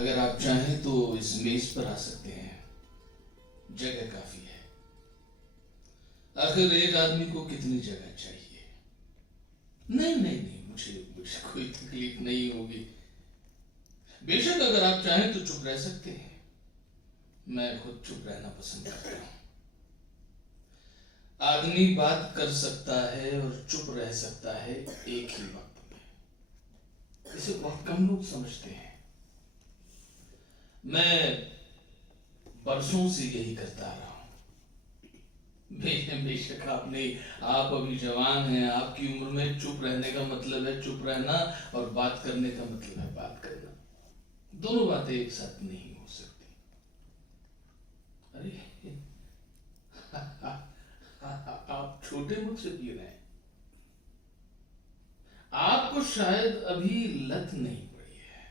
अगर आप चाहें तो इस मेज पर आ सकते हैं, जगह काफी है। आखिर एक आदमी को कितनी जगह चाहिए? नहीं नहीं नहीं, मुझे मुझे कोई तकलीफ नहीं होगी। बेशक अगर आप चाहें तो चुप रह सकते हैं, मैं खुद चुप रहना पसंद करता हूं। आदमी बात कर सकता है और चुप रह सकता है एक ही वक्त में। इसे बहुत कम लोग समझते हैं। मैं बरसों से यही करता रहा हूं। बेशक आप अभी जवान हैं, आपकी उम्र में चुप रहने का मतलब है चुप रहना और बात करने का मतलब है बात करना। दोनों बातें एक साथ नहीं हो सकती। अरे आप छोटे मुझसे पी रहे हैं। आपको शायद अभी लत नहीं पड़ी है।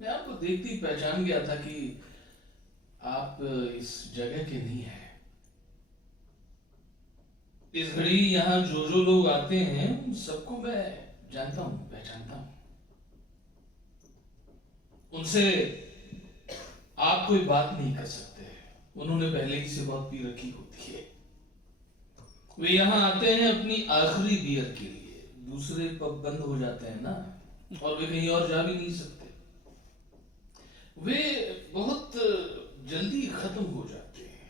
मैं आपको देखते ही पहचान गया था कि आप इस जगह के नहीं हैं। इस घड़ी यहाँ जो लोग आते हैं उन सबको मैं जानता हूं, पहचानता हूं। उनसे आप कोई बात नहीं कर सकते। उन्होंने पहले ही से बहुत पी रखी होती है। वे यहाँ आते हैं अपनी आखिरी बियर के लिए। दूसरे पब बंद हो जाते हैं ना, और वे कहीं और जा भी नहीं सकते। वे बहुत जल्दी खत्म हो जाते हैं,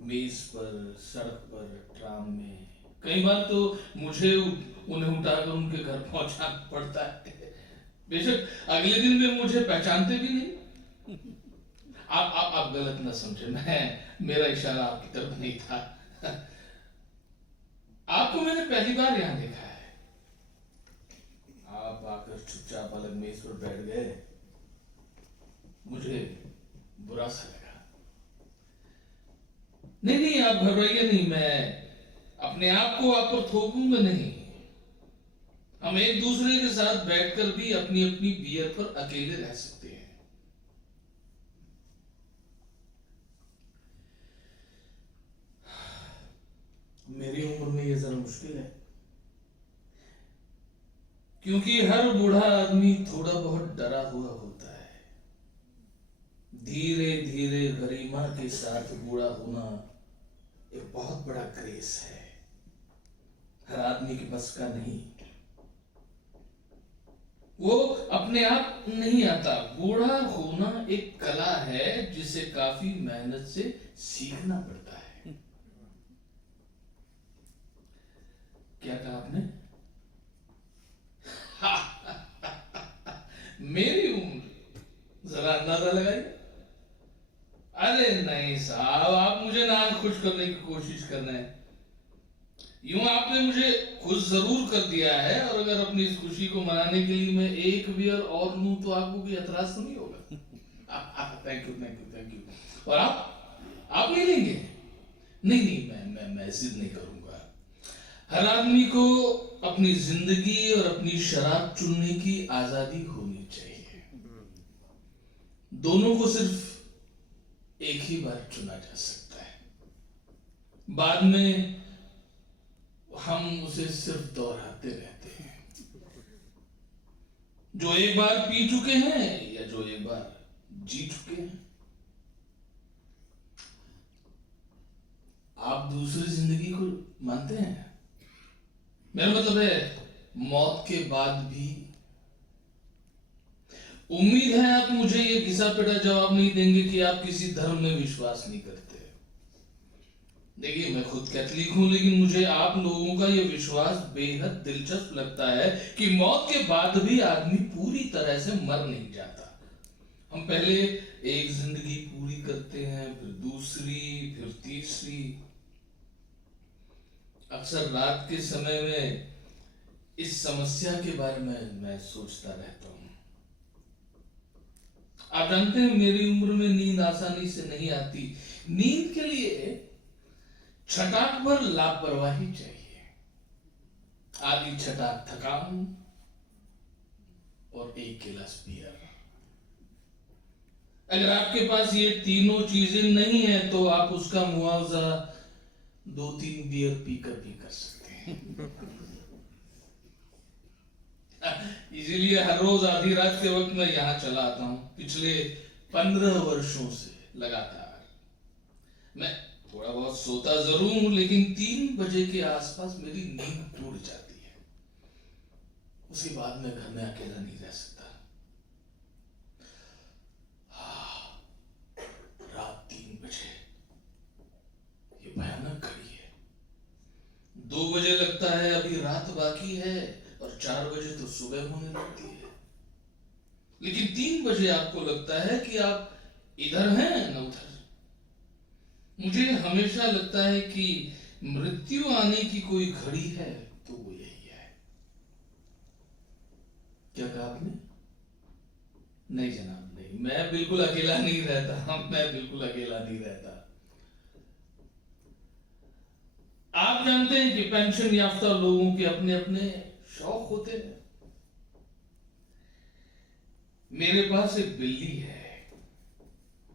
मेज पर, सड़क पर, ट्राम में। कई बार तो मुझे उन्हें उठाकर उनके घर पहुंचाना पड़ता है। बेशक अगले दिन वे मुझे पहचानते भी नहीं। आप गलत ना समझे, मेरा इशारा आपकी तरफ नहीं था। आपको मैंने पहली बार यहां देखा है। आप आकर चुपचाप अलग मेज पर बैठ गए, मुझे बुरा सा लगा। नहीं नहीं, आप घबराइए नहीं, मैं अपने आप को आप पर थोपूंगा नहीं। हम एक दूसरे के साथ बैठकर भी अपनी अपनी बियर पर अकेले रह सकते हैं। मेरी उम्र में यह जरा मुश्किल है, क्योंकि हर बूढ़ा आदमी थोड़ा बहुत डरा हुआ होता है। धीरे धीरे गरिमा के साथ बूढ़ा होना एक बहुत बड़ा ग्रेस है, हर आदमी के बस का नहीं। वो अपने आप नहीं आता। बूढ़ा होना एक कला है जिसे काफी मेहनत से सीखना पड़ता है। क्या कहा आपने? मेरी उम्र जरा अंदाजा लगाइए। अरे नहीं साहब, आप मुझे ना खुश करने की कोशिश कर रहे हैं। यूं आपने मुझे खुश जरूर कर दिया है, और अगर अपनी इस खुशी को मनाने के लिए मैं एक बियर और लूं तो आपको कोई एतराज तो नहीं होगा? Thank you thank you thank you. और आप नहीं लेंगे? नहीं नहीं, मैं जिद नहीं करूंगा। हर आदमी को अपनी जिंदगी और अपनी शराब चुनने की आजादी होनी चाहिए। दोनों को सिर्फ एक ही बार चुना जा सकता है, बाद में हम उसे सिर्फ दोहराते रहते हैं। जो एक बार पी चुके हैं या जो एक बार जी चुके हैं। आप दूसरी जिंदगी को मानते हैं? मेरा मतलब है मौत के बाद भी। उम्मीद है आप मुझे ये घिसा पिटा जवाब नहीं देंगे कि आप किसी धर्म में विश्वास नहीं करते। देखिए, मैं खुद कैथलिक हूं, लेकिन मुझे आप लोगों का यह विश्वास बेहद दिलचस्प लगता है कि मौत के बाद भी आदमी पूरी तरह से मर नहीं जाता। हम पहले एक जिंदगी पूरी करते हैं, फिर दूसरी, फिर तीसरी। अक्सर रात के समय में इस समस्या के बारे में मैं सोचता रहता हूं। आप जानते हैं, मेरी उम्र में नींद आसानी से नहीं आती। नींद के लिए छटाक पर लापरवाही चाहिए। आधी छटाक थकान और एक गिलास बियर। अगर आपके पास ये तीनों चीजें नहीं है तो आप उसका मुआवजा 2-3 बियर पीकर भी कर सकते हैं। इसीलिए हर रोज आधी रात के वक्त मैं यहाँ चला आता हूँ। पिछले 15 वर्षों से लगातार मैं थोड़ा बहुत सोता जरूर हूं, लेकिन 3 बजे के आसपास मेरी नींद टूट जाती है। उसके बाद मैं घर में अकेला नहीं रह सकता। रात 3 बजे, ये भयानक घड़ी है। 2 बजे लगता है अभी रात बाकी है, और 4 बजे तो सुबह होने लगती है। लेकिन 3 बजे आपको लगता है कि आप इधर हैं न उधर। मुझे हमेशा लगता है कि मृत्यु आने की कोई घड़ी है तो वो यही है। क्या कहा आपने? नहीं जनाब, नहीं, मैं बिल्कुल अकेला नहीं रहता। मैं बिल्कुल अकेला नहीं रहता। आप जानते हैं कि पेंशन याफ्ता लोगों के अपने अपने शौक होते हैं। मेरे पास एक बिल्ली है,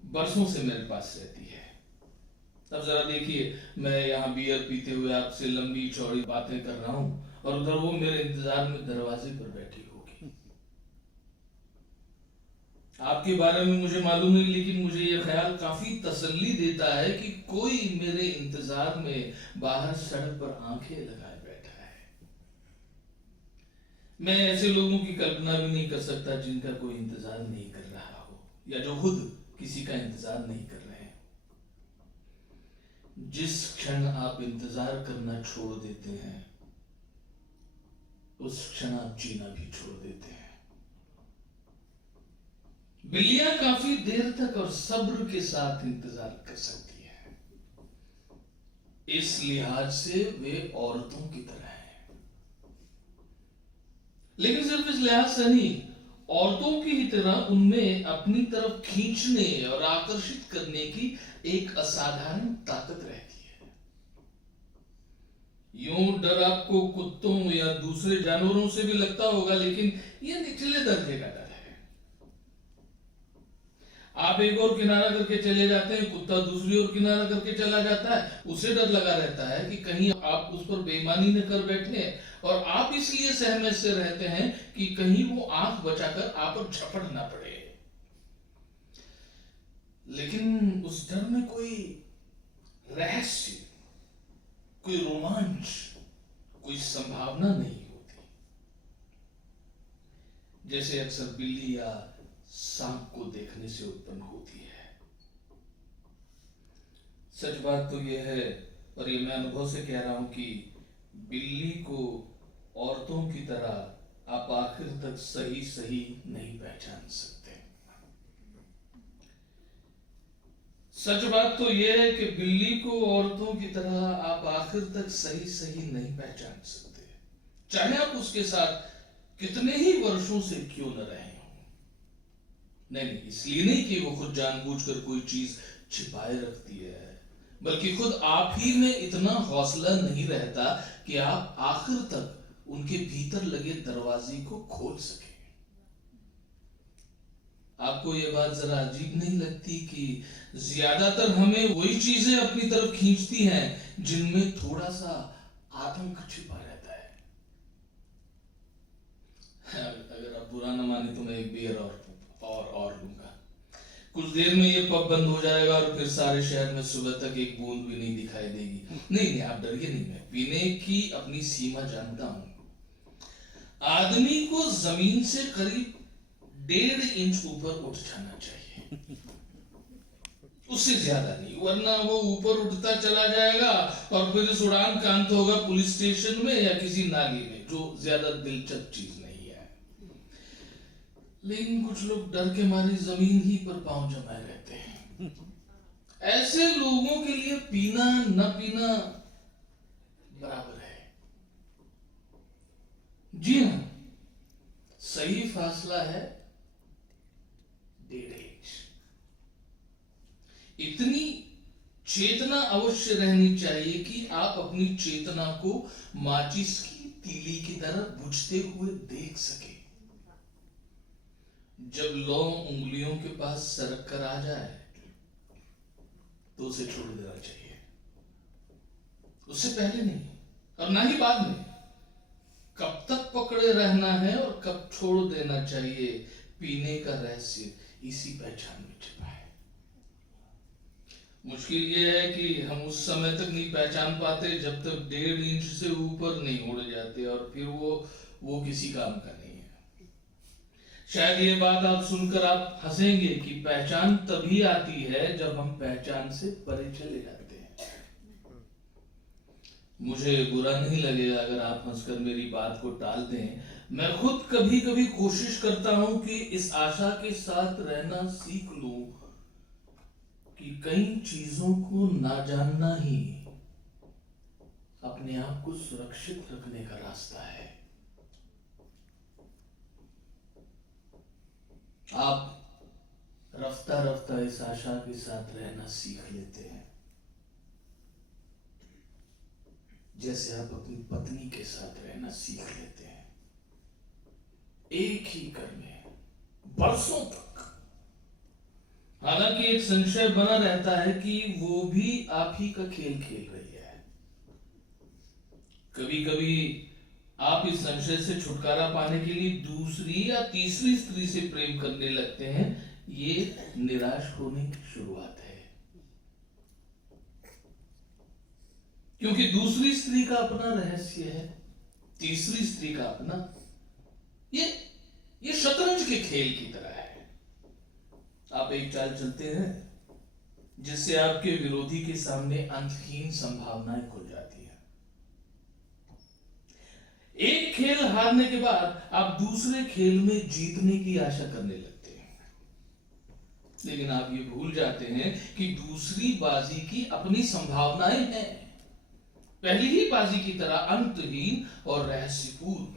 बरसों से मेरे पास रहती है। अब जरा देखिए, मैं यहाँ बियर पीते हुए आपसे लंबी चौड़ी बातें कर रहा हूं, और उधर वो मेरे इंतजार में दरवाजे पर बैठी होगी। आपके बारे में मुझे मालूम नहीं, लेकिन मुझे यह ख्याल काफी तसल्ली देता है कि कोई मेरे इंतजार में बाहर सड़क पर आंखें लगाए बैठा है। मैं ऐसे लोगों की कल्पना भी नहीं कर सकता जिनका कोई इंतजार नहीं कर रहा हो, या जो खुद किसी का इंतजार नहीं कर रहे हैं। जिस क्षण आप इंतजार करना छोड़ देते हैं, उस क्षण आप जीना भी छोड़ देते हैं। बिल्लियां काफी देर तक और सब्र के साथ इंतजार कर सकती हैं। इस लिहाज से वे औरतों की तरह हैं। लेकिन सिर्फ इस लिहाज से नहीं, औरतों की ही तरह उनमें अपनी तरफ खींचने और आकर्षित करने की एक असाधारण ताकत रहती है। यूं डर आपको कुत्तों या दूसरे जानवरों से भी लगता होगा, लेकिन यह निचले दर्जे का डर है। आप एक और किनारा करके चले जाते हैं, कुत्ता दूसरी ओर किनारा करके चला जाता है। उसे डर लगा रहता है कि कहीं आप उस पर बेईमानी न कर बैठे, और आप इसलिए सहमे से रहते हैं कि कहीं वो आंख बचाकर आप पर झपट ना पड़े। लेकिन उस डर में कोई रहस्य, कोई रोमांच, कोई संभावना नहीं होती, जैसे अक्सर बिल्ली या सांप को देखने से उत्पन्न होती है। सच बात तो यह है, और ये मैं अनुभव से कह रहा हूं, कि बिल्ली को औरतों की तरह आप आखिर तक सही सही नहीं पहचान सकते। सच बात तो यह है कि बिल्ली को औरतों की तरह आप आखिर तक सही सही नहीं पहचान सकते, चाहे आप उसके साथ कितने ही वर्षों से क्यों न रहे। नहीं, इसलिए नहीं कि वो खुद जानबूझकर कोई चीज छिपाए रखती है, बल्कि खुद आप ही में इतना हौसला नहीं रहता कि आप आखिर तक उनके भीतर लगे दरवाजे को खोल सके। आपको यह बात जरा अजीब नहीं लगती कि ज्यादातर हमें वही चीजें अपनी तरफ खींचती हैं जिनमें थोड़ा सा आतंक छिपा रहता है। अगर आप बुरा न माने तो मैं एक बियर और लूंगा। कुछ देर में ये पब बंद हो जाएगा और फिर सारे शहर में सुबह तक एक बूंद भी नहीं दिखाई देगी। नहीं, आप डरिए नहीं, मैं पीने की अपनी सीमा जानता हूं। आदमी को जमीन से करीब 1.5 इंच ऊपर उठ जाना चाहिए, उससे ज्यादा नहीं, वरना वो ऊपर उठता चला जाएगा और फिर इस उड़ान का अंत होगा पुलिस स्टेशन में या किसी नाली में, जो ज्यादा दिलचस्प चीज नहीं है। लेकिन कुछ लोग डर के मारे जमीन ही पर पांव जमाए रहते हैं। ऐसे लोगों के लिए पीना न पीना बराबर है। जी हां, सही फासला है 1.5 इंच। इतनी चेतना अवश्य रहनी चाहिए कि आप अपनी चेतना को माचिस की तीली की तरह बुझते हुए देख सके। जब लौ उंगलियों के पास सरक कर आ जाए तो उसे छोड़ देना चाहिए, उससे पहले नहीं और ना ही बाद में। कब तक पकड़े रहना है और कब छोड़ देना चाहिए, पीने का रहस्य इसी पहचान में छिपा है। मुश्किल ये है कि हम उस समय तक नहीं पहचान पाते जब तक 1.5 इंच से ऊपर नहीं उड़ जाते, और फिर वो किसी काम का नहीं है। शायद ये बात आप सुनकर आप हंसेंगे कि पहचान तभी आती है जब हम पहचान से परे चले जाते हैं। मुझे बुरा नहीं लगेगा अगर आप हंसकर मेरी बात को टाल दें। मैं खुद कभी कभी कोशिश करता हूं कि इस आशा के साथ रहना सीख लूं कि कई चीजों को ना जानना ही अपने आप को सुरक्षित रखने का रास्ता है। आप रफ्ता रफ्ता इस आशा के साथ रहना सीख लेते हैं, जैसे आप अपनी पत्नी के साथ रहना सीख लेते हैं, एक ही घर में बरसों तक। हालांकि एक संशय बना रहता है कि वो भी आप ही का खेल खेल रही है। कभी कभी आप इस संशय से छुटकारा पाने के लिए दूसरी या तीसरी स्त्री से प्रेम करने लगते हैं। ये निराश होने की शुरुआत है, क्योंकि दूसरी स्त्री का अपना रहस्य है, तीसरी स्त्री का अपना। ये शतरंज के खेल की तरह है। आप एक चाल चलते हैं जिससे आपके विरोधी के सामने अंतहीन संभावनाएं खुल जाती है। एक खेल हारने के बाद आप दूसरे खेल में जीतने की आशा करने लगते हैं, लेकिन आप ये भूल जाते हैं कि दूसरी बाजी की अपनी संभावनाएं हैं, पहली ही बाजी की तरह अंतहीन और रहस्यपूर्ण।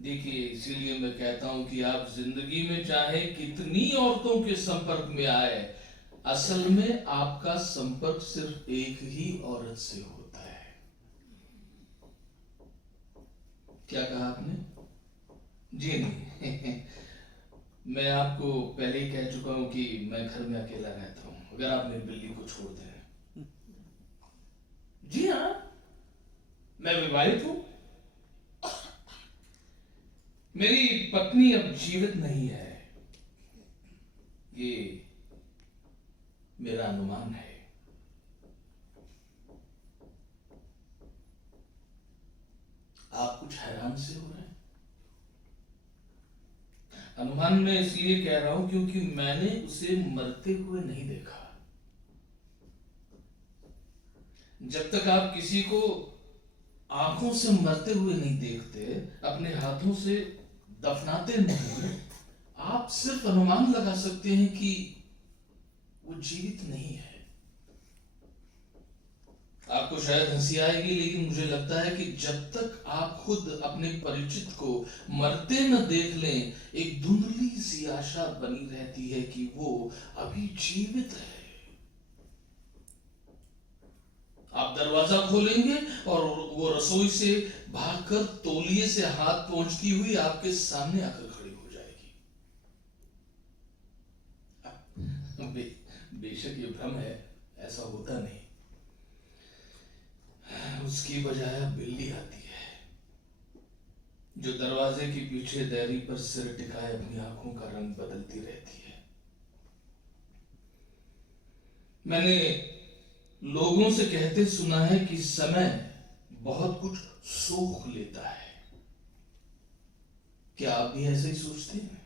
देखिए, इसीलिए मैं कहता हूं कि आप जिंदगी में चाहे कितनी औरतों के संपर्क में आए, असल में आपका संपर्क सिर्फ एक ही औरत से होता है। क्या कहा आपने? जी नहीं मैं आपको पहले ही कह चुका हूं कि मैं घर में अकेला रहता हूं, अगर आप मेरी बिल्ली को छोड़ दें। जी हाँ, मैं विवाहित हूं। मेरी पत्नी अब जीवित नहीं है, ये मेरा अनुमान है। आप कुछ हैरान से हो रहे हैं। अनुमान मैं इसलिए कह रहा हूं क्योंकि मैंने उसे मरते हुए नहीं देखा। जब तक आप किसी को आंखों से मरते हुए नहीं देखते, अपने हाथों से दफनाते नहीं, आप सिर्फ अनुमान लगा सकते हैं कि वो जीवित नहीं है। आपको शायद हंसी आएगी, लेकिन मुझे लगता है कि जब तक आप खुद अपने परिचित को मरते न देख लें, एक धुंधली सी आशा बनी रहती है कि वो अभी जीवित है। आप दरवाजा खोलेंगे और वो रसोई से भागकर तौलिए से हाथ पहुंचती हुई आपके सामने आकर खड़ी हो जाएगी। बेशक ये भ्रम है, ऐसा होता नहीं। उसकी बजाय बिल्ली आती है, जो दरवाजे के पीछे देरी पर सिर टिकाए अपनी आंखों का रंग बदलती रहती है। मैंने लोगों से कहते सुना है कि समय बहुत कुछ सोख लेता है। क्या आप भी ऐसे ही सोचते हैं?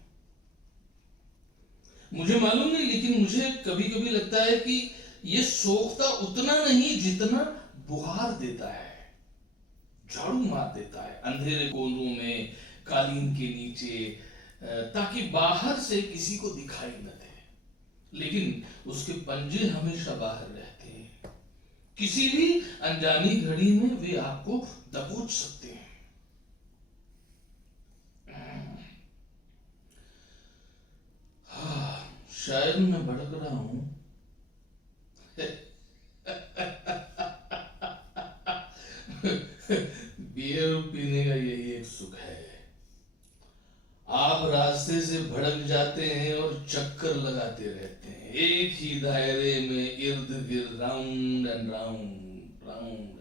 मुझे मालूम नहीं, लेकिन मुझे कभी कभी लगता है कि यह सोखता उतना नहीं जितना बुहार देता है, झाड़ू मार देता है अंधेरे कोनों में, कालीन के नीचे, ताकि बाहर से किसी को दिखाई न दे, लेकिन उसके पंजे हमेशा बाहर रहते हैं। किसी भी अनजानी घड़ी में वे आपको दबोच सकते हैं। शायद मैं भड़क रहा हूं बियर पीने का यही एक सुख है। आप रास्ते से भड़क जाते हैं और चक्कर लगाते रहते हैं, एक ही दायरे में इर्द गिर्द, राउंड एंड राउंड राउंड।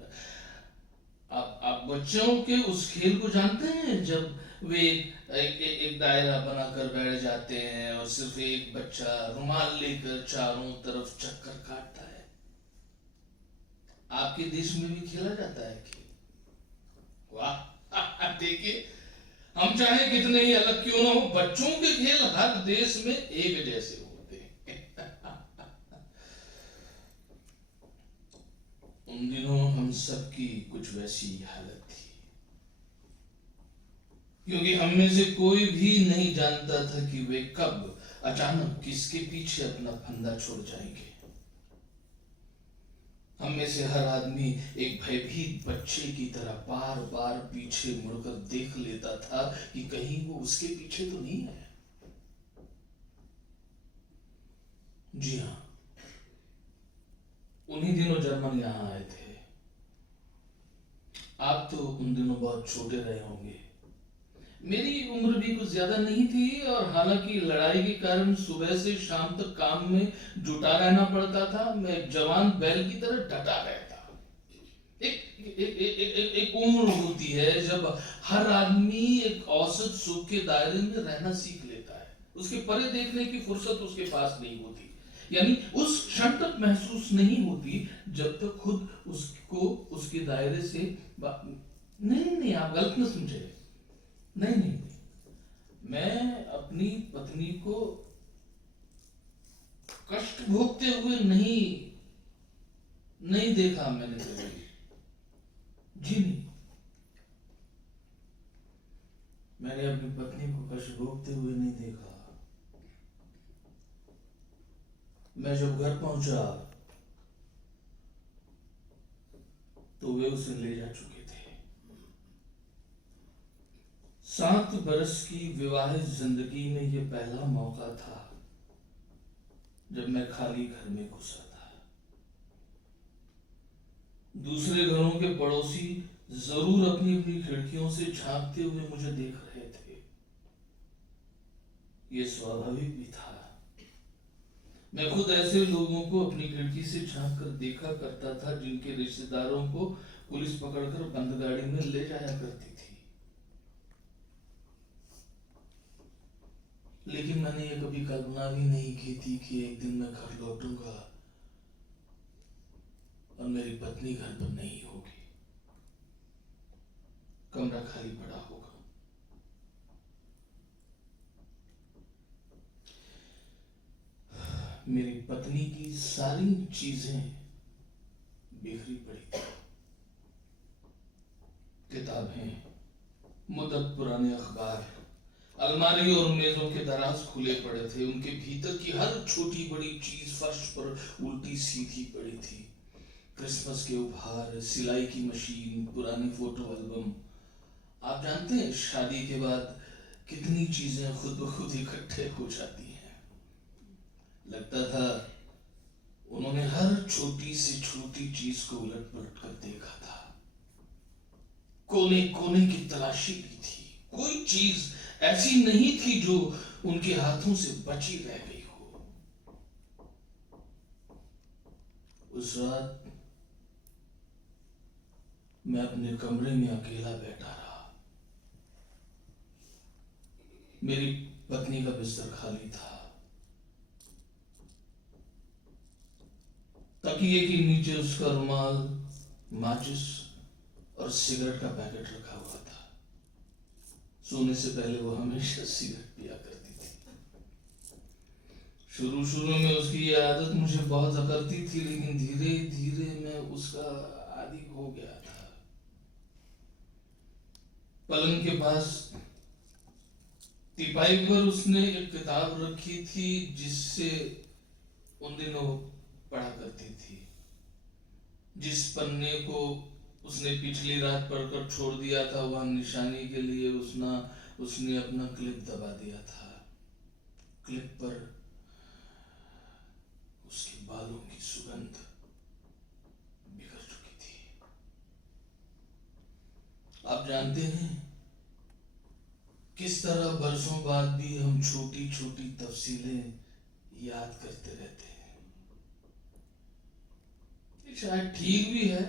आप आप बच्चों के उस खेल को जानते हैं जब वे एक दायरा बनाकर बैठ जाते हैं और सिर्फ एक बच्चा रुमाल लेकर चारों तरफ चक्कर काटता है। आपके देश में भी खेला जाता है खेल। वाह देखिए, हम चाहे कितने ही अलग क्यों ना हो, बच्चों के खेल हर देश में एक जैसे होते हैं। उन दिनों हम सबकी कुछ वैसी हालत थी, क्योंकि हम में से कोई भी नहीं जानता था कि वे कब अचानक किसके पीछे अपना फंदा छोड़ जाएंगे। हम में से हर आदमी एक भयभीत बच्चे की तरह बार बार पीछे मुड़कर देख लेता था कि कहीं वो उसके पीछे तो नहीं है। जी हाँ, उन्हीं दिनों जर्मन यहां आए थे। आप तो उन दिनों बहुत छोटे रहे होंगे। मेरी उम्र भी कुछ ज्यादा नहीं थी, और हालांकि लड़ाई के कारण सुबह से शाम तक काम में जुटा रहना पड़ता था, मैं एक जवान बैल की तरह डटा रहता। एक उम्र होती है जब हर आदमी एक औसत सुख के दायरे में रहना सीख लेता है। उसके परे देखने की फुर्सत उसके पास नहीं होती, यानी उस क्षण तक महसूस नहीं होती जब तक खुद उसको उसके दायरे से नहीं, आप गलत न समझे। नहीं, मैं अपनी पत्नी को कष्ट भोगते हुए नहीं देखा मैंने कभी। जी नहीं, मैंने अपनी पत्नी को कष्ट भोगते हुए नहीं देखा। मैं जब घर पहुंचा तो वे उसे ले जा चुके थे। 7 बरस की विवाहित जिंदगी में यह पहला मौका था जब मैं खाली घर में घुसा था। दूसरे घरों के पड़ोसी जरूर अपनी अपनी खिड़कियों से झांकते हुए मुझे देख रहे थे। यह स्वाभाविक भी था। मैं खुद ऐसे लोगों को अपनी खिड़की से झांक कर देखा करता था जिनके रिश्तेदारों को पुलिस पकड़कर बंद गाड़ी में ले जाया करती थी। लेकिन मैंने ये कभी कल्पना भी नहीं की थी कि एक दिन मैं घर लौटूंगा और मेरी पत्नी घर पर नहीं होगी, कमरा खाली पड़ा होगा। मेरी पत्नी की सारी चीजें बिखरी पड़ी थी। किताबें, मुद्दत पुराने अखबार, अलमारी और मेजों के दराज खुले पड़े थे। उनके भीतर की हर छोटी बड़ी चीज फर्श पर उल्टी सीधी पड़ी थी। क्रिसमस के उपहार, सिलाई की मशीन, पुरानी फोटो एल्बम। आप जानते हैं शादी के बाद कितनी चीजें खुद ब खुद इकट्ठे हो जाती हैं। लगता था उन्होंने हर छोटी से छोटी चीज को उलट पलट कर देखा था, कोने कोने की तलाशी की थी। कोई चीज ऐसी नहीं थी जो उनके हाथों से बची रह गई हो। उस रात मैं अपने कमरे में अकेला बैठा रहा। मेरी पत्नी का बिस्तर खाली था। तकिए के नीचे उसका रुमाल, माचिस और सिगरेट का पैकेट रखा हुआ था। सोने से पहले वो हमेशा सिगरेट पिया करती थी। शुरू में उसकी ये आदत मुझे बहुत अकड़ती थी, लेकिन धीरे धीरे मैं उसका आदी हो गया था। पलंग के पास टिपाई पर उसने एक किताब रखी थी जिससे उन दिनों पढ़ा करती थी। जिस पन्ने को उसने पिछली रात पढ़कर छोड़ दिया था, वह निशानी के लिए उसने अपना क्लिप दबा दिया था। क्लिप पर उसके बालों की सुगंध बिखर चुकी थी। आप जानते हैं किस तरह बरसों बाद भी हम छोटी छोटी तफसीलें याद करते रहते हैं। शायद ठीक भी है,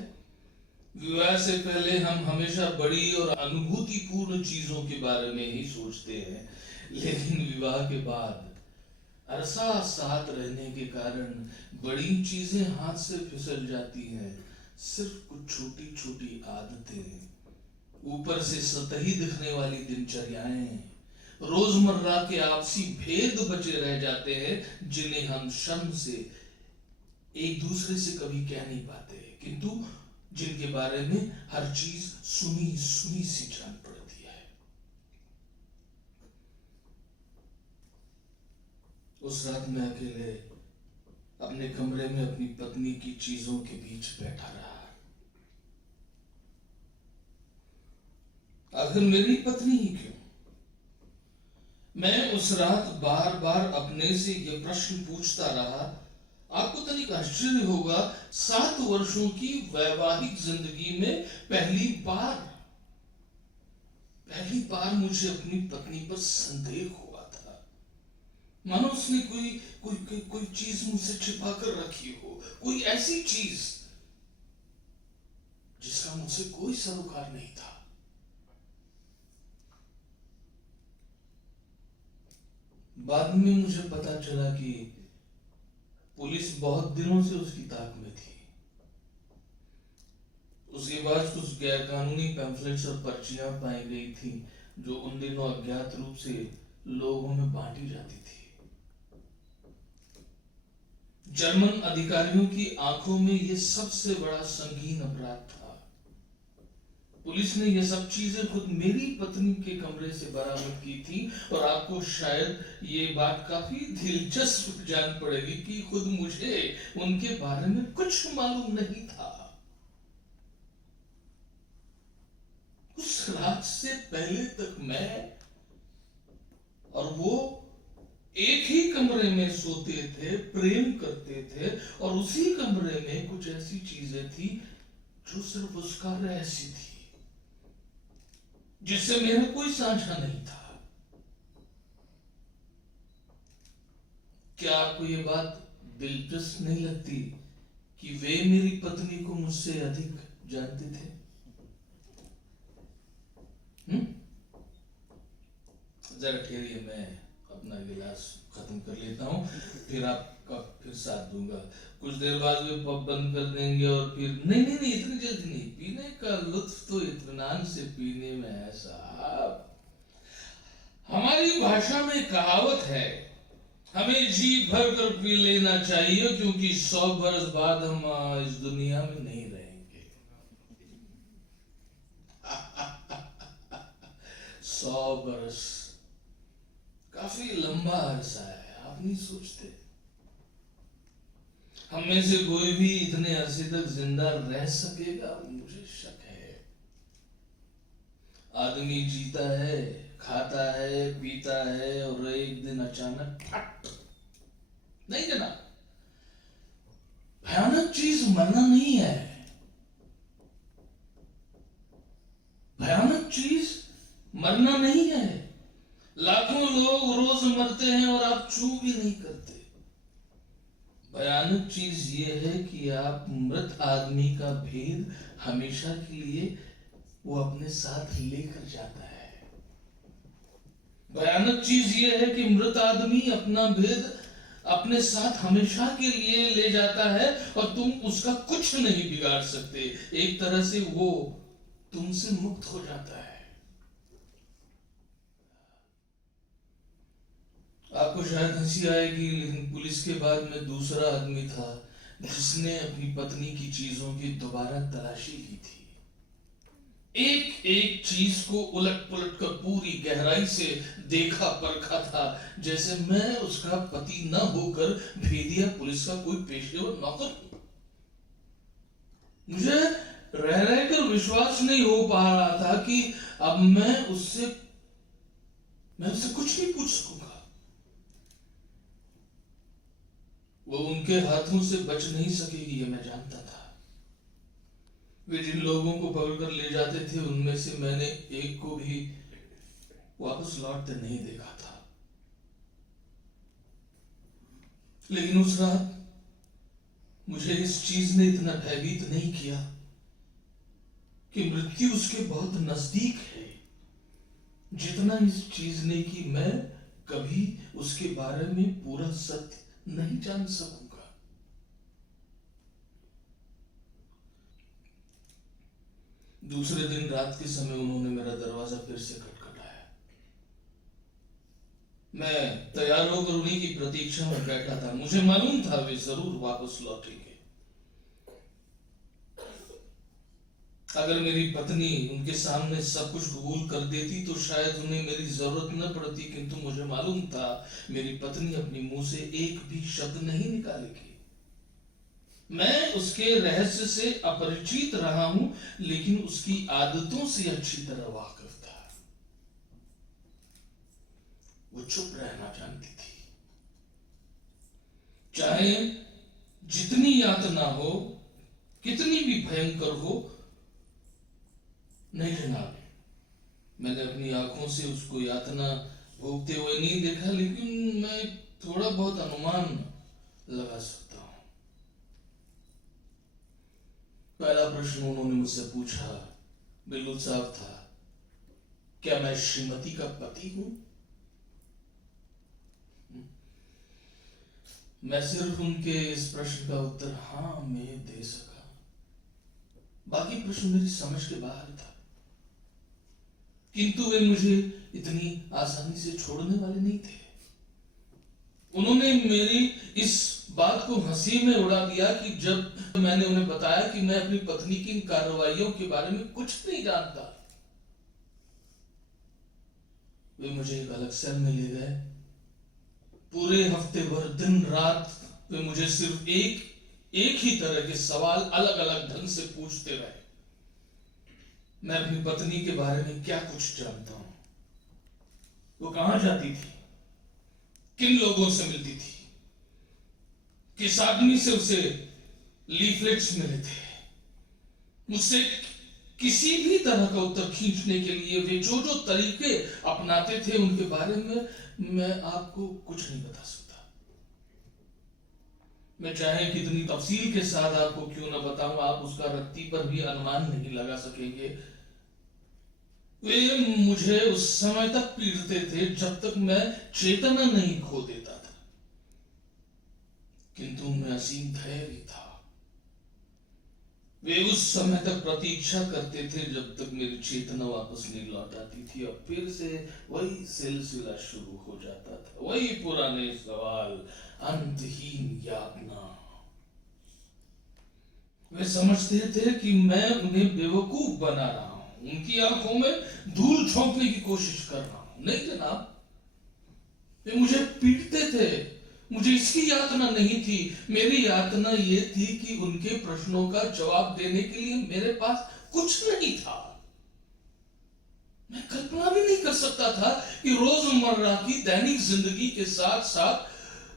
विवाह से पहले हम हमेशा बड़ी और अनुभूतिपूर्ण चीजों के बारे में ही सोचते हैं, लेकिन विवाह के बाद अरसा साथ रहने के कारण बड़ी चीजें हाथ से फिसल जाती हैं। सिर्फ कुछ छोटी छोटी आदतें, ऊपर से सतही दिखने वाली दिनचर्याएं, रोजमर्रा के आपसी भेद बचे रह जाते हैं, जिन्हें हम शर्म से एक दूसरे से कभी कह नहीं पाते, किंतु जिनके बारे में हर चीज सुनी सुनी सी जान पड़ती है। उस रात मैं अकेले अपने कमरे में अपनी पत्नी की चीजों के बीच बैठा रहा। आखिर मेरी पत्नी ही क्यों? मैं उस रात बार बार अपने से यह प्रश्न पूछता रहा। आपको तनिक आश्चर्य होगा, 7 वर्षों की वैवाहिक जिंदगी में पहली बार मुझे अपनी पत्नी पर संदेह हुआ था। मानो उसने कोई चीज मुझसे छिपा कर रखी हो, कोई ऐसी चीज जिसका मुझसे कोई सरोकार नहीं था। बाद में मुझे पता चला कि पुलिस बहुत दिनों से उसकी ताक में थी। उसके पास कुछ गैर कानूनी पैम्फलेट्स और पर्चियां पाई गई थी, जो उन दिनों अज्ञात रूप से लोगों में बांटी जाती थी। जर्मन अधिकारियों की आंखों में यह सबसे बड़ा संगीन अपराध था। पुलिस ने यह सब चीजें खुद मेरी पत्नी के कमरे से बरामद की थी, और आपको शायद ये बात काफी दिलचस्प जान पड़ेगी कि खुद मुझे उनके बारे में कुछ मालूम नहीं था। उस रात से पहले तक मैं और वो एक ही कमरे में सोते थे, प्रेम करते थे, और उसी कमरे में कुछ ऐसी चीजें थी जो सिर्फ उसका रहस्य थी, जिससे मेरा कोई साझा नहीं था। क्या आपको यह बात दिलचस्प नहीं लगती कि वे मेरी पत्नी को मुझसे अधिक जानते थे? जरा ठहरिए, मैं अपना गिलास खत्म कर लेता हूँ, फिर आपका फिर साथ दूंगा। कुछ देर बाद वे पब बंद कर देंगे और फिर नहीं, इतनी जल्दी नहीं। पीने का लुत्फ तो इत्मीनान से पीने में है साहब। हमारी भाषा में कहावत है, हमें जी भर कर पी लेना चाहिए, क्योंकि 100 बरस बाद हम इस दुनिया में नहीं रहेंगे। 100 बरस काफी लंबा अरसा है, आप नहीं सोचते? हम में से कोई भी इतने अरसे तक जिंदा रह सकेगा? मुझे शक है। आदमी जीता है, खाता है, पीता है, और एक दिन अचानक फट। नहीं जना, भयानक चीज मरना नहीं है। भयानक चीज मरना नहीं है। लाखों लोग रोज मरते हैं और आप छू भी नहीं करते। भयानक चीज यह है कि आप मृत आदमी का भेद हमेशा के लिए वो अपने साथ लेकर जाता है। भयानक चीज यह है कि मृत आदमी अपना भेद अपने साथ हमेशा के लिए ले जाता है, और तुम उसका कुछ नहीं बिगाड़ सकते। एक तरह से वो तुमसे मुक्त हो जाता है। आपको शायद हंसी आएगी, लेकिन पुलिस के बाद में दूसरा आदमी था जिसने अपनी पत्नी की चीजों की दोबारा तलाशी की थी। एक एक चीज को उलट पुलट कर पूरी गहराई से देखा परखा था, जैसे मैं उसका पति न होकर भेदिया पुलिस का कोई पेशेवर नौकर हूं। मुझे रह रहकर विश्वास नहीं हो पा रहा था कि अब मैं उससे कुछ नहीं पूछ सकूंगा। वो उनके हाथों से बच नहीं सकेगी, ये मैं जानता था। वे जिन लोगों को पकड़कर ले जाते थे, उनमें से मैंने एक को भी वापस लौटते नहीं देखा था। लेकिन उस रात मुझे इस चीज ने इतना भयभीत नहीं किया कि मृत्यु उसके बहुत नजदीक है, जितना इस चीज ने कि मैं कभी उसके बारे में पूरा सत्य नहीं जान सकूंगा। दूसरे दिन रात के समय उन्होंने मेरा दरवाजा फिर से खटखटाया। मैं तैयार होकर उन्हीं की प्रतीक्षा में बैठा था। मुझे मालूम था वे जरूर वापस लौटेंगे। अगर मेरी पत्नी उनके सामने सब कुछ कबूल कर देती तो शायद उन्हें मेरी जरूरत न पड़ती, किंतु मुझे मालूम था मेरी पत्नी अपने मुंह से एक भी शब्द नहीं निकालेगी। मैं उसके रहस्य से अपरिचित रहा हूं, लेकिन उसकी आदतों से अच्छी तरह वाकिफ था। वो चुप रहना जानती थी, चाहे जितनी यातना हो, कितनी भी भयंकर हो। नहीं जनाब, मैंने अपनी आंखों से उसको यातना भोगते हुए नहीं देखा, लेकिन मैं थोड़ा बहुत अनुमान लगा सकता हूं। पहला प्रश्न उन्होंने मुझसे पूछा बिल्कुल साफ था, क्या मैं श्रीमती का पति हूं? मैं सिर्फ उनके इस प्रश्न का उत्तर हाँ में दे सका। बाकी प्रश्न मेरी समझ के बाहर था, किंतु वे मुझे इतनी आसानी से छोड़ने वाले नहीं थे। उन्होंने मेरी इस बात को हंसी में उड़ा दिया कि जब मैंने उन्हें बताया कि मैं अपनी पत्नी की इन कार्रवाइयों के बारे में कुछ नहीं जानता, वे मुझे एक अलग सेल में ले गए। पूरे हफ्ते भर दिन रात वे मुझे सिर्फ एक ही तरह के सवाल अलग अलग ढंग से पूछते रहे। मैं अपनी पत्नी के बारे में क्या कुछ जानता हूं, वो कहां जाती थी, किन लोगों से मिलती थी, किस आदमी से उसे लीफलेट्स मिले थे। मुझसे किसी भी तरह का उत्तर खींचने के लिए वे जो जो तरीके अपनाते थे, उनके बारे में मैं आपको कुछ नहीं बता सकता। मैं चाहे कितनी तफसील के साथ आपको क्यों ना बताऊं, आप उसका रत्ती पर भी अनुमान नहीं लगा सकेंगे। वे मुझे उस समय तक पीटते थे जब तक मैं चेतना नहीं खो देता था, किंतु उनमें असीम धैर्य था। वे उस समय तक प्रतीक्षा करते थे जब तक मेरी चेतना वापस नहीं लौट आती थी, और फिर से वही सिलसिला शुरू हो जाता था, वही पुराने सवाल, अंतहीन यातना। वे समझते थे कि मैं उन्हें बेवकूफ बना रहा हूं, उनकी आंखों में धूल झोंकने की कोशिश कर रहा हूं। नहीं जनाब, वे मुझे पीटते थे। मुझे इसकी यातना नहीं थी। मेरी यातना यह थी कि उनके प्रश्नों का जवाब देने के लिए मेरे पास कुछ नहीं था। मैं कल्पना भी नहीं कर सकता था कि रोजमर्रा की दैनिक जिंदगी के साथ साथ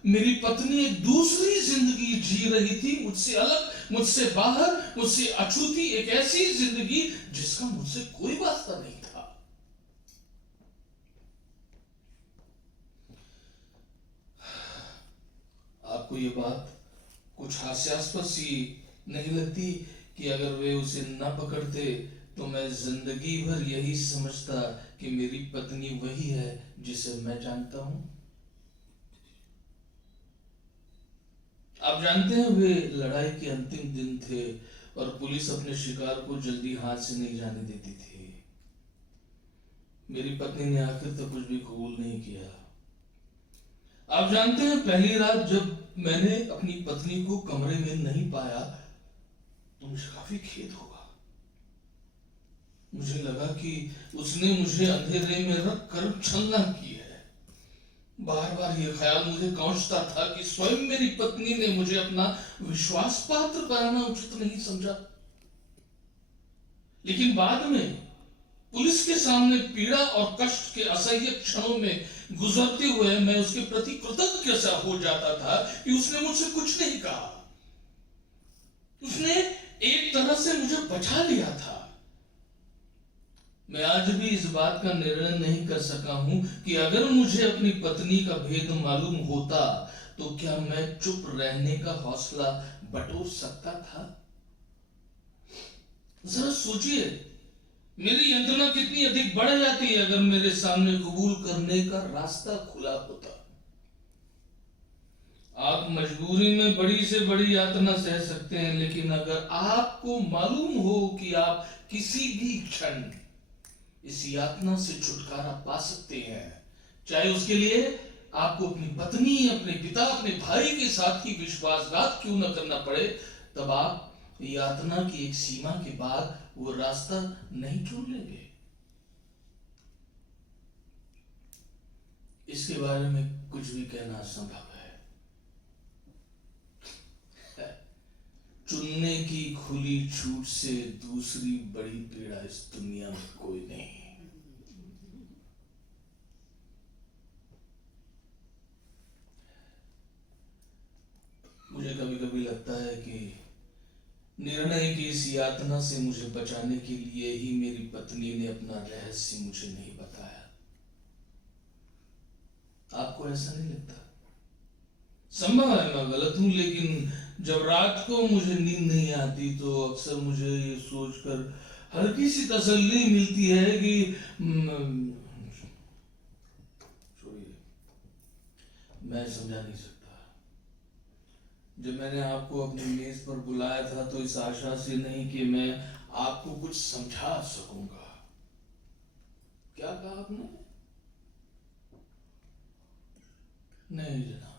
मेरी पत्नी एक दूसरी जिंदगी जी रही थी, मुझसे अलग, मुझसे बाहर, मुझसे अछूती एक ऐसी जिंदगी जिसका मुझसे कोई वास्ता नहीं था। आपको ये बात कुछ हास्यास्पद सी नहीं लगती कि अगर वे उसे न पकड़ते तो मैं जिंदगी भर यही समझता कि मेरी पत्नी वही है जिसे मैं जानता हूं? आप जानते हैं, वे लड़ाई के अंतिम दिन थे और पुलिस अपने शिकार को जल्दी हाथ से नहीं जाने देती थी। मेरी पत्नी ने आखिर तक कुछ भी कबूल नहीं किया। आप जानते हैं, पहली रात जब मैंने अपनी पत्नी को कमरे में नहीं पाया तो मुझे काफी खेद हुआ। मुझे लगा कि उसने मुझे अंधेरे में रख कर छलना की है। बार बार यह ख्याल मुझे कौंचता था कि स्वयं मेरी पत्नी ने मुझे अपना विश्वास पात्र बनाना उचित नहीं समझा। लेकिन बाद में पुलिस के सामने पीड़ा और कष्ट के असह्य क्षणों में गुजरते हुए मैं उसके प्रति कृतज्ञ सा हो जाता था कि उसने मुझसे कुछ नहीं कहा। उसने एक तरह से मुझे बचा लिया था। मैं आज भी इस बात का निर्णय नहीं कर सका हूं कि अगर मुझे अपनी पत्नी का भेद मालूम होता तो क्या मैं चुप रहने का हौसला बटोर सकता था? जरा सोचिए, मेरी यंत्रणा कितनी अधिक बढ़ जाती है अगर मेरे सामने कबूल करने का रास्ता खुला होता। आप मजबूरी में बड़ी से बड़ी यातना सह सकते हैं, लेकिन अगर आपको मालूम हो कि आप किसी भी क्षण इस यातना से छुटकारा पा सकते हैं, चाहे उसके लिए आपको अपनी पत्नी, अपने पिता, अपने भाई के साथ ही विश्वासघात क्यों न करना पड़े, तब आप यातना की एक सीमा के बाद वो रास्ता नहीं छोड़ लेंगे। इसके बारे में कुछ भी कहना असंभव है। चुनने की खुली छूट से दूसरी बड़ी पीड़ा इस दुनिया में कोई नहीं। मुझे कभी कभी लगता है कि निर्णय की इस यातना से मुझे बचाने के लिए ही मेरी पत्नी ने अपना रहस्य मुझे नहीं बताया। आपको ऐसा नहीं लगता? संभव है मैं गलत हूं, लेकिन जब रात को मुझे नींद नहीं आती तो अक्सर मुझे ये सोचकर हल्की सी तसल्ली मिलती है कि छोड़िए, मैं समझा नहीं सकता। जब मैंने आपको अपनी मेज पर बुलाया था तो इस आशा से नहीं कि मैं आपको कुछ समझा सकूंगा। क्या कहा आपने? नहीं जनाब,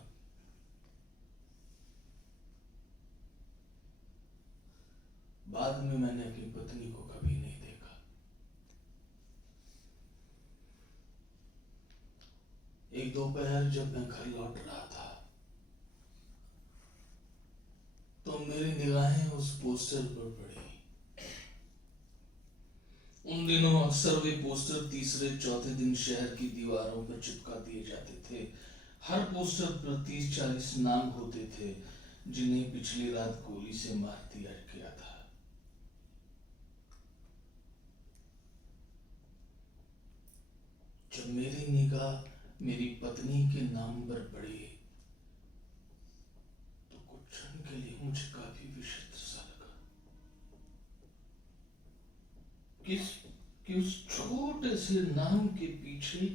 बाद में मैंने अपनी पत्नी को कभी नहीं देखा। एक दोपहर जब मैं घर लौट रहा था तो मेरी निगाहें उस पोस्टर पर पड़ी। उन दिनों अक्सर वे पोस्टर तीसरे चौथे दिन शहर की दीवारों पर चिपका दिए जाते थे। हर पोस्टर पर 30-40 नाम होते थे जिन्हें पिछली रात गोली से मार दिया गया था। जब मेरी निगाह मेरी पत्नी के नाम पर पड़ी तो कुछ क्षण के लिए मुझे काफी विचित्र सा लगा कि उस छोटे से नाम के पीछे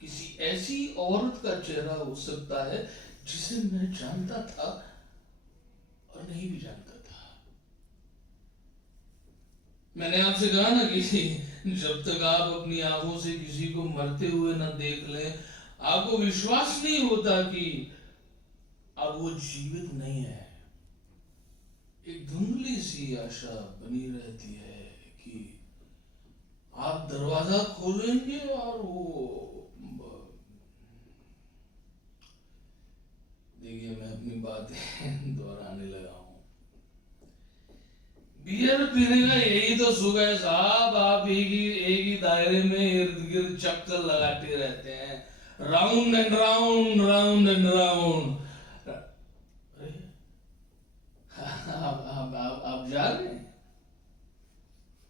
किसी ऐसी औरत का चेहरा हो सकता है जिसे मैं जानता था और नहीं भी जानता था। मैंने आपसे कहा ना कि जब तक आप अपनी आंखों से किसी को मरते हुए न देख लें, आपको विश्वास नहीं होता कि अब वो जीवित नहीं है। एक धुंधली सी आशा बनी रहती है कि आप दरवाजा खोलेंगे और वो देखिए, मैं अपनी बातें दोहराने लगा हूं। बियर पीने का यही तो सुख है साहब। आप एक ही दायरे में इर्द गिर्द चक्कर लगाते रहते हैं, round and round, round and round. आप जा रहे हैं?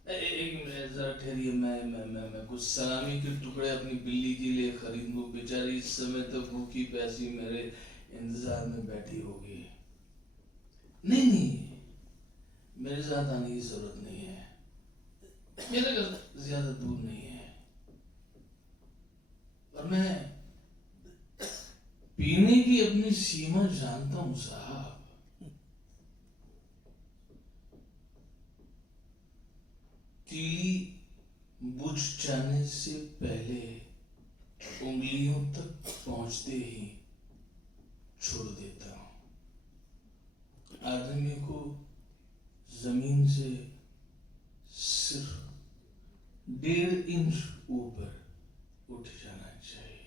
एक मिनट जरा ठहरिए, मैं कुछ सलामी के टुकड़े अपनी बिल्ली के लिए खरीद लूं। बेचारी इस समय तो भूखी प्यासी मेरे इंतजार में बैठी होगी। नहीं नहीं, मेरे साथ आने की जरूरत नहीं है, मेरा घर ज्यादा दूर नहीं है। और मैं पीने की अपनी सीमा जानता हूं साहब। तीली बुझ जाने से पहले उंगलियों तक पहुंचते ही छोड़ देता हूं। आदमी को जमीन से सिर्फ 1.5 इंच ऊपर उठ जाना चाहिए।